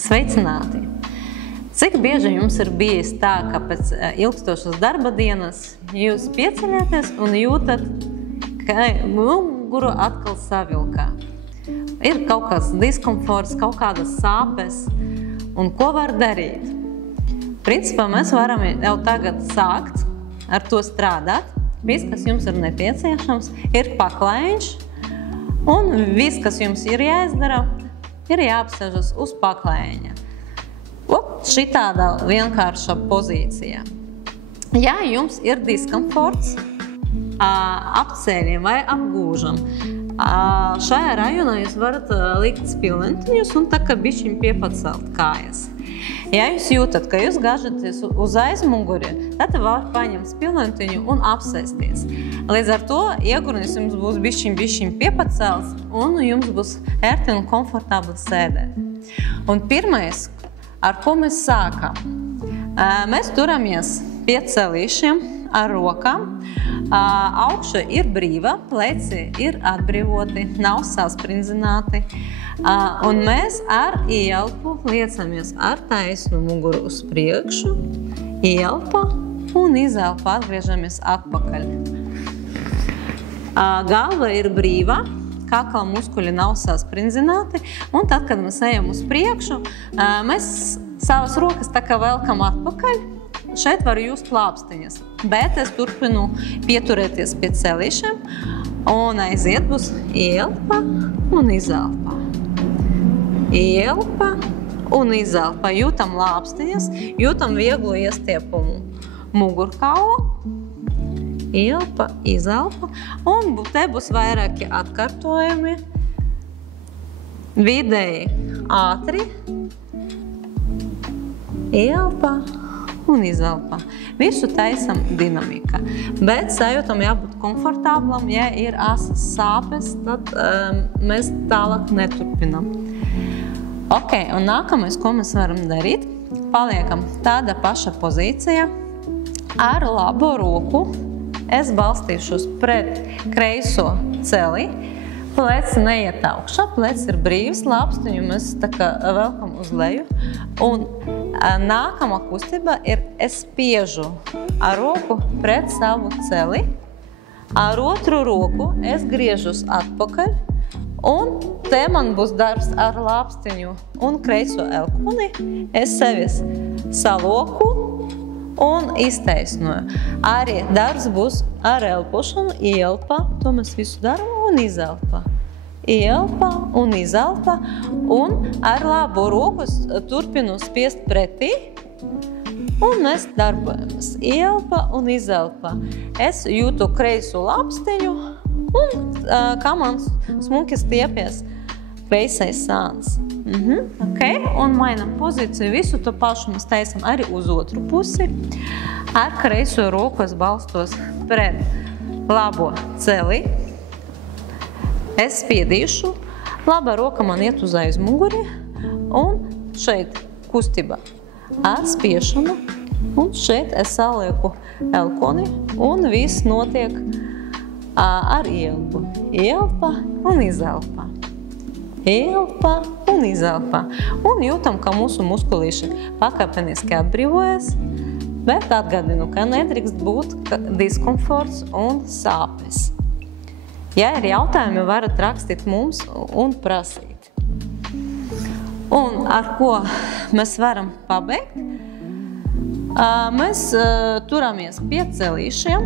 Sveicināti! Cik bieži jums ir bijis tā, ka pēc ilgstošas darba dienas jūs pieceļaties un jūtat, ka muguru atkal savilkā? Ir kaut kāds diskomforts, kaut kādas sāpes, un ko var darīt? Principā mēs varam jau tagad sākt ar to strādāt. Viss, kas jums ir nepieciešams, ir paklaiņš, un viss, kas jums ir jāizdara, ir jāapsēžas uz paklaiņa. Šitādā vienkārša pozīcijā. Ja jums ir diskomforts apceļiem vai apgūžam, šajā rajonā jūs varat likt spilventiņus un tā kā bišķiņ piepacelt kājas. Ja jūs jūtat, ka jūs gāžaties uz aizmuguri, tad var paņemt spilventiņu un apsēsties. Līdz ar to iegurnis jums būs bišķiņ piepacelts un jums būs ērti un komfortabli sēdēt. Un pirmais, ar ko mēs sākam? Mēs turamies pie celīšiem ar rokām. Augša ir brīva, pleci ir atbrīvoti, nav sasprindzināti. Un mēs ar ieelpu liecamies ar taisnu muguru uz priekšu, ieelpa un izelpa atgriežamies atpakaļ. Galva ir brīva, kakla muskuļi nav sasprindzināti, un tad, kad mēs ejam uz priekšu, mēs savas rokas tā kā velkam atpakaļ. Šeit var just lāpstiņas, bet es turpinu pieturēties pie celīšiem, un aiziet būs ieelpa un izelpa. Ieelpa un izelpa. Jūtam lāpstiņas, jūtam vieglu iestiepumu mugurkaula. Ieelpa, izelpa, un te būs vairāki atkārtojumi, vidēji ātri, ieelpa un izelpa. Visu taisam dinamika, bet sajūtam jābūt komfortablam, ja ir asas sāpes, tad mēs tālāk neturpinam. Ok, un nākamais, ko mēs varam darīt, paliekam tāda paša pozīcija, ar labo roku. Es balstīšos pret kreiso celi, pleci neiet augšā, pleci ir brīvs, lāpstiņu mēs tā kā velkam uz leju. Un nākamā kustība ir, es spiežu ar roku pret savu celi, ar otru roku es griežos atpakaļ, un te man būs darbs ar lāpstiņu un kreiso elkoni. Es sevis saloku un iztaisnoju. Arī darbs būs ar elpošanu, ieelpa, to mēs visu daram, un izelpa. Ieelpa un izelpa, un ar labo roku turpinu spiest pretī, un mēs darbojamies. Ieelpa un izelpa. Es jūtu kreiso lāpstiņu, un kā man smuki stiepies kreisais sāns. Okay. Un mainam pozīciju, visu to pašu mēs taisam arī uz otru pusi. Ar kreiso roku es balstos pret labo celi. Es spiedīšu, laba roka man iet uz aizmuguri, un šeit kustība ar spiešanu, un šeit es salieku elkoni, un viss notiek ar ieelpu. Ieelpa un izelpa. Ieelpa un izelpa. Un jūtam, ka mūsu muskulīši pakāpeniski atbrīvojas, bet atgādinu, ka nedrīkst būt diskomforts un sāpes. Ja ir jautājumi, varat rakstīt mums un prasīt. Un ar ko mēs varam pabeigt? Mēs turamies pie celīšiem,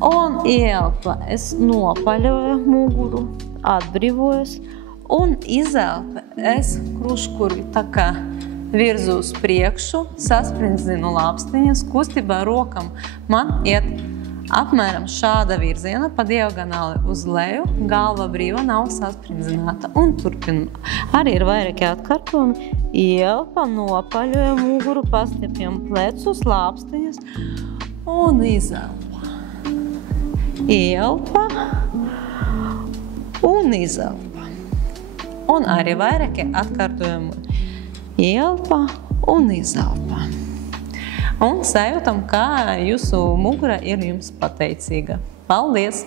un ieelpa es nopaļoju muguru, atbrīvojos, un izelpa es kruškuri tā kā virzu uz priekšu, sasprindzinu lāpstiņas, kustībā rokam man iet apmēram šāda virziena, pa diagonāli uz leju, galva brīva, nav sasprindzināta, un turpinu. Arī ir vairāki atkārtojumi. Ieelpa, nopaļoja muguru, pastiepjam plecus, lāpstiņas, un izelpa. Ieelpa un izelpa. Un arī vairāki atkārtojumi. Ieelpa un izelpa. Un sajūtam, kā jūsu mugura ir jums pateicīga. Paldies!